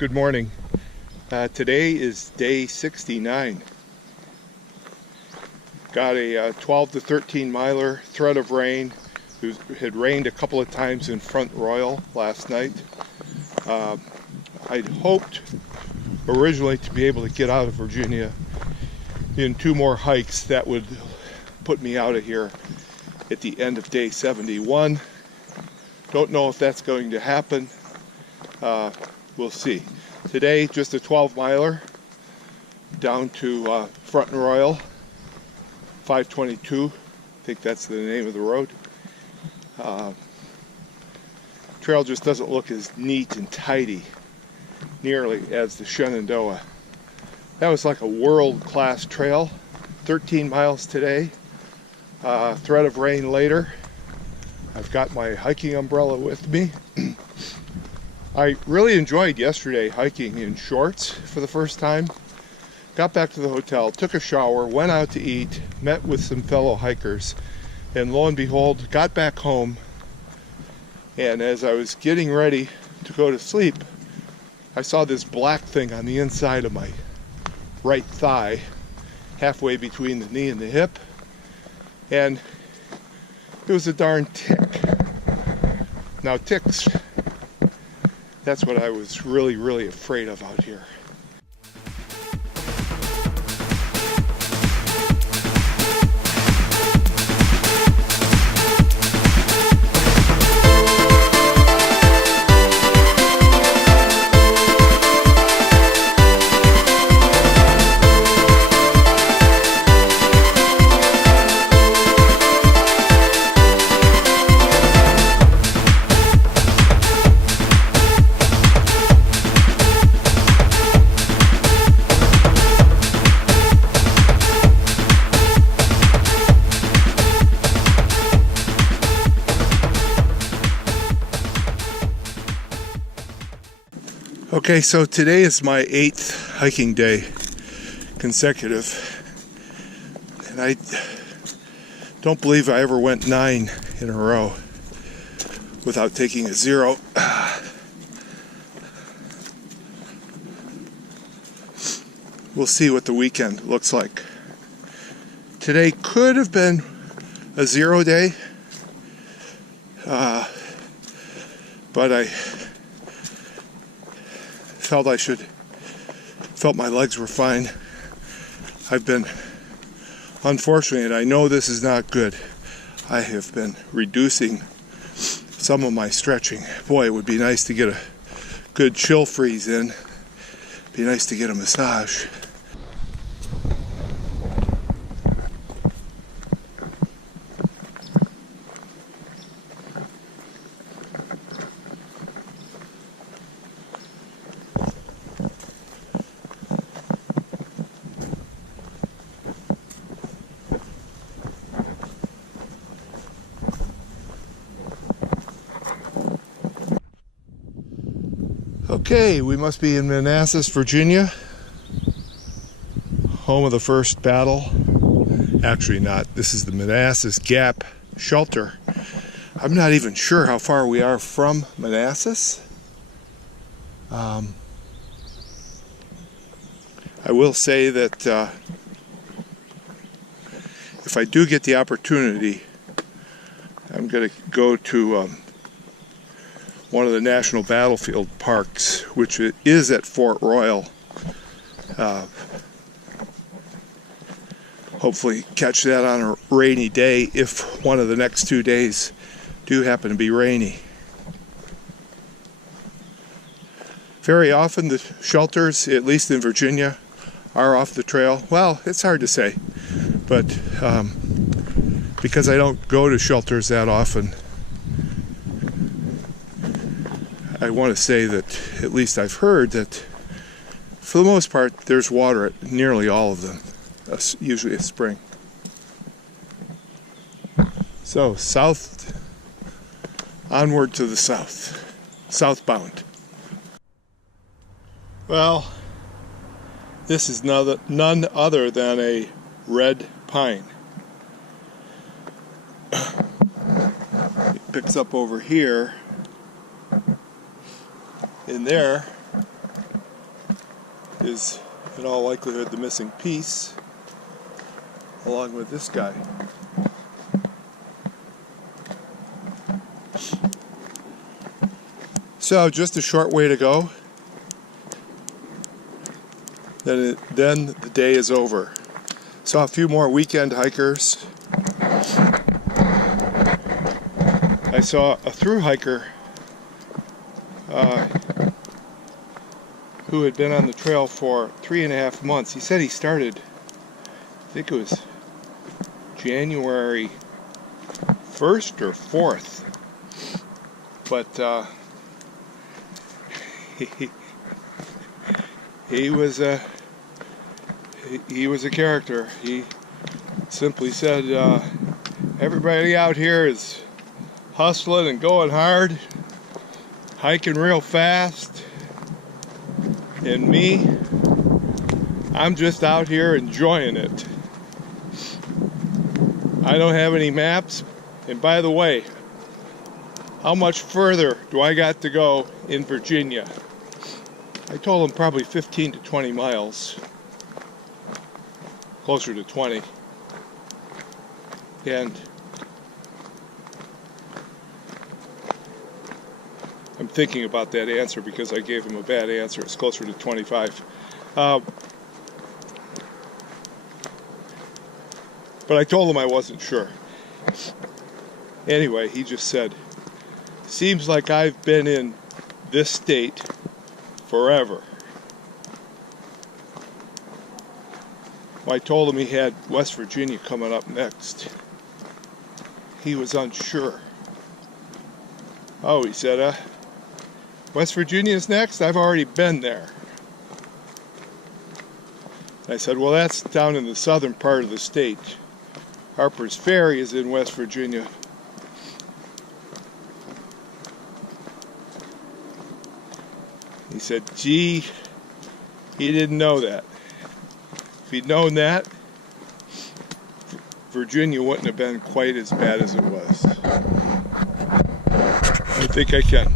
Good morning. Today is day 69. Got a 12 to 13 miler, threat of rain. It had rained a couple of times in Front Royal last night. I'd hoped originally to be able to get out of Virginia in 2 more hikes that would put me out of here at the end of day 71. Don't know if that's going to happen. We'll see. Today, just a 12 miler down to Front Royal, 522. I think that's the name of the road. Trail just doesn't look as neat and tidy nearly as the Shenandoah. That was like a world-class trail. 13 miles today. Threat of rain later. I've got my hiking umbrella with me. I really enjoyed yesterday hiking in shorts for the first time. Got back to the hotel, took a shower, went out to eat, met with some fellow hikers, and lo and behold, got back home. And as I was getting ready to go to sleep, I saw this black thing on the inside of my right thigh, halfway between the knee and the hip, and it was a darn tick. Now ticks, that's what I was really afraid of out here. Okay, so today is my 8th hiking day consecutive, and I don't believe I ever went 9 in a row without taking a 0. We'll see what the weekend looks like. Today could have been a 0 day, but I felt my legs were fine. I've been, unfortunately, and I know this is not good, I have been reducing some of my stretching. Boy, it would be nice to get a good chill freeze in. Be nice to get a massage. Okay, we must be in Manassas, Virginia, home of the first battle. Actually not, this is the Manassas Gap Shelter. I'm not even sure how far we are from Manassas. I will say that if I do get the opportunity, I'm going to go to one of the National Battlefield Parks, which is at Fort Royal. Hopefully catch that on a rainy day if one of the next 2 days do happen to be rainy. Very often the shelters, at least in Virginia, are off the trail. Well, it's hard to say, but because I don't go to shelters that often, I want to say that at least I've heard that for the most part there's water at nearly all of them, usually a spring. So south, onward to the south, southbound. Well, this is none other than a red pine. It picks up over here. In there, is in all likelihood the missing piece, along with this guy. So just a short way to go, then the day is over. Saw a few more weekend hikers. I saw a through hiker who had been on the trail for 3.5 months. He said he started, I think it was January 1st or 4th, but he was a character. He simply said, everybody out here is hustling and going hard, hiking real fast, and me, I'm just out here enjoying it. I don't have any maps, and by the way, how much further do I got to go in Virginia? I told him probably 15 to 20 miles, closer to 20, and I'm thinking about that answer because I gave him a bad answer. It's closer to 25. But I told him I wasn't sure. Anyway, he just said, seems like I've been in this state forever. Well, I told him he had West Virginia coming up next. He was unsure. Oh, he said, West Virginia's next? I've already been there. I said, well, that's down in the southern part of the state. Harper's Ferry is in West Virginia. He said, gee, he didn't know that. If he'd known that, Virginia wouldn't have been quite as bad as it was. I think I can.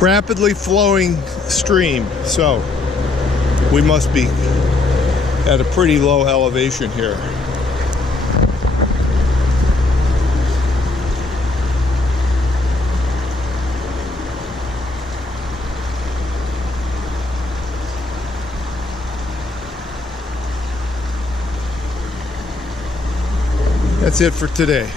Rapidly flowing stream, so we must be at a pretty low elevation here. That's it for today.